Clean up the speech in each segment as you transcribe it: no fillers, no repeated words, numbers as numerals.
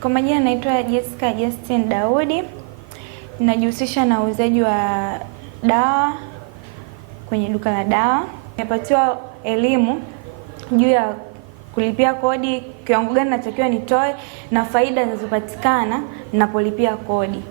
Kwa majina naitwa Jessica Justin Daudi. Ninajihusisha na uuzaji wa dawa kwenye duka la dawa. Nimepatiwa elimu juu ya kulipia kodi, kiwango gani natakiwa nitoe na faida zinazopatikana ninapolipia kodi.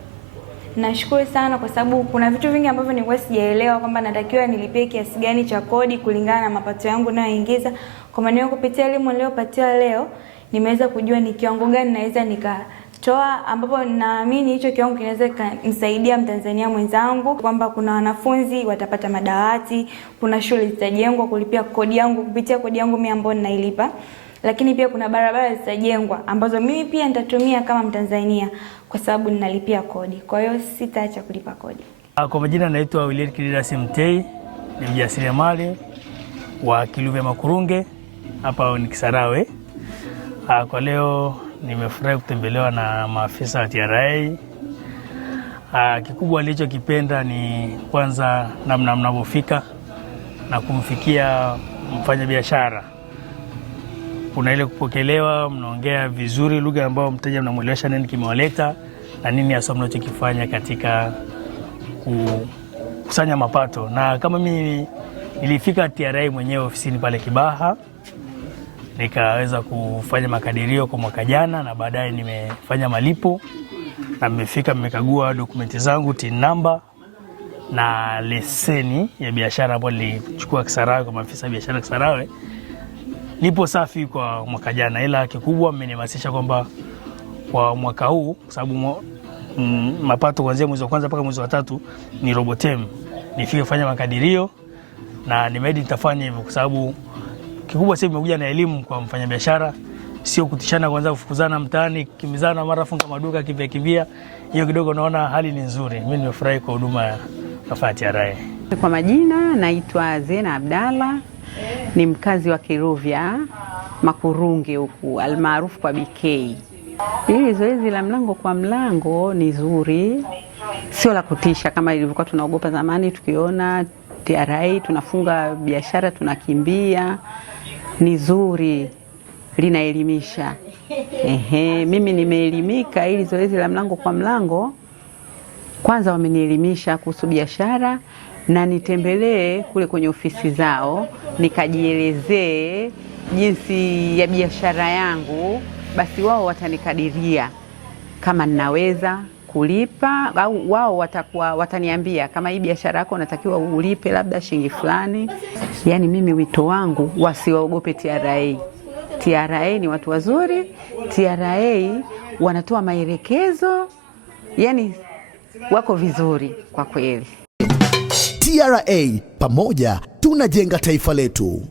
Nashukuru sana kwa sababu kuna vitu vingi ambavyo nilikuwa sijaelewa kwamba natakiwa nilipie kiasi gani cha kodi kulingana na mapato yangu ninayoingiza. Kwa maana kupitia elimu niliyopatiwa leo, nimeweza kujua ni kiwango gani naweza nikatoa, ambapo naamini hicho kiwango kinaweza kumsaidia Mtanzania mwenzangu, kwamba kuna wanafunzi watapata madawati, kuna shule zitajengwa kulipia kodi yangu kupitia kodi yangu mimi ambayo ninailipa. Lakini pia kuna barabara zitajengwa ambazo mimi pia nitatumia kama Mtanzania kwa sababu ninalipia kodi. Kwa hiyo sitaacha kulipa kodi. Kwa majina naitwa William Kididasi Mtei, ni mjasiriamali wa Kiluvya Makurunge hapa ni Kisarawe. Kwa leo nimefurahi kutembelewa na maafisa wa TRA. Kikubwa nilichokipenda ni kwanza namna mnavyofika na kumfikia mfanyabiashara. Kuna ile kupokelewa, mnaongea vizuri lugha ambayo mteja mnamuelewesha nini kimewaleta na nini hasa mnachokifanya katika kukusanya mapato. Na kama mimi nilifika TRA mwenyewe ofisini pale Kibaha, nikaweza kufanya makadirio kwa mwaka jana na baadaye nimefanya malipo na nimefika nimekagua dokumenti zangu, TIN number na leseni ya biashara ambayo nilichukua Kisarawe kwa maafisa ya biashara Kisarawe. Nipo safi kwa mwaka jana, ila kikubwa mmenihamasisha kwamba kwa mwaka huu kwa sababu mapato kuanzia mwezi wa kwanza mpaka mwezi wa 3 ni robo term, nifike kufanya makadirio na nimeahidi nitafanya hivyo kwa sababu kikubwa sasa nimekuja na elimu kwa mfanyabiashara, sio kutishana kwanza kufukuzana mtaani, kimbizana mara funga maduka kimbia. Hiyo kidogo naona hali ni nzuri. Mimi nimefurahi kwa huduma ya TRA. Kwa majina naitwa Zena Abdalla, ni mkazi wa Kiluvya Makurunge huku almaarufu kwa BK. Hili zoezi la mlango kwa mlango ni zuri, sio la kutisha kama ilivyokuwa tunaogopa zamani tukiona TRA tunafunga biashara tunakimbia. Ni zuri, linaelimisha. Mimi nimeelimika. Hili zoezi la mlango kwa mlango, kwanza wamenielimisha kuhusu biashara na nitembelee kule kwenye ofisi zao nikajielezee jinsi ya biashara yangu, basi wao watanikadiria kama ninaweza kulipa au wao wataniambia kama hii biashara yako unatakiwa ulipe labda shilingi fulani. Yaani mimi wito wangu wasiogope TRA. TRA ni watu wazuri, TRA wanatoa maelekezo, yani wako vizuri kwa kweli. TRA, pamoja tunajenga taifa letu.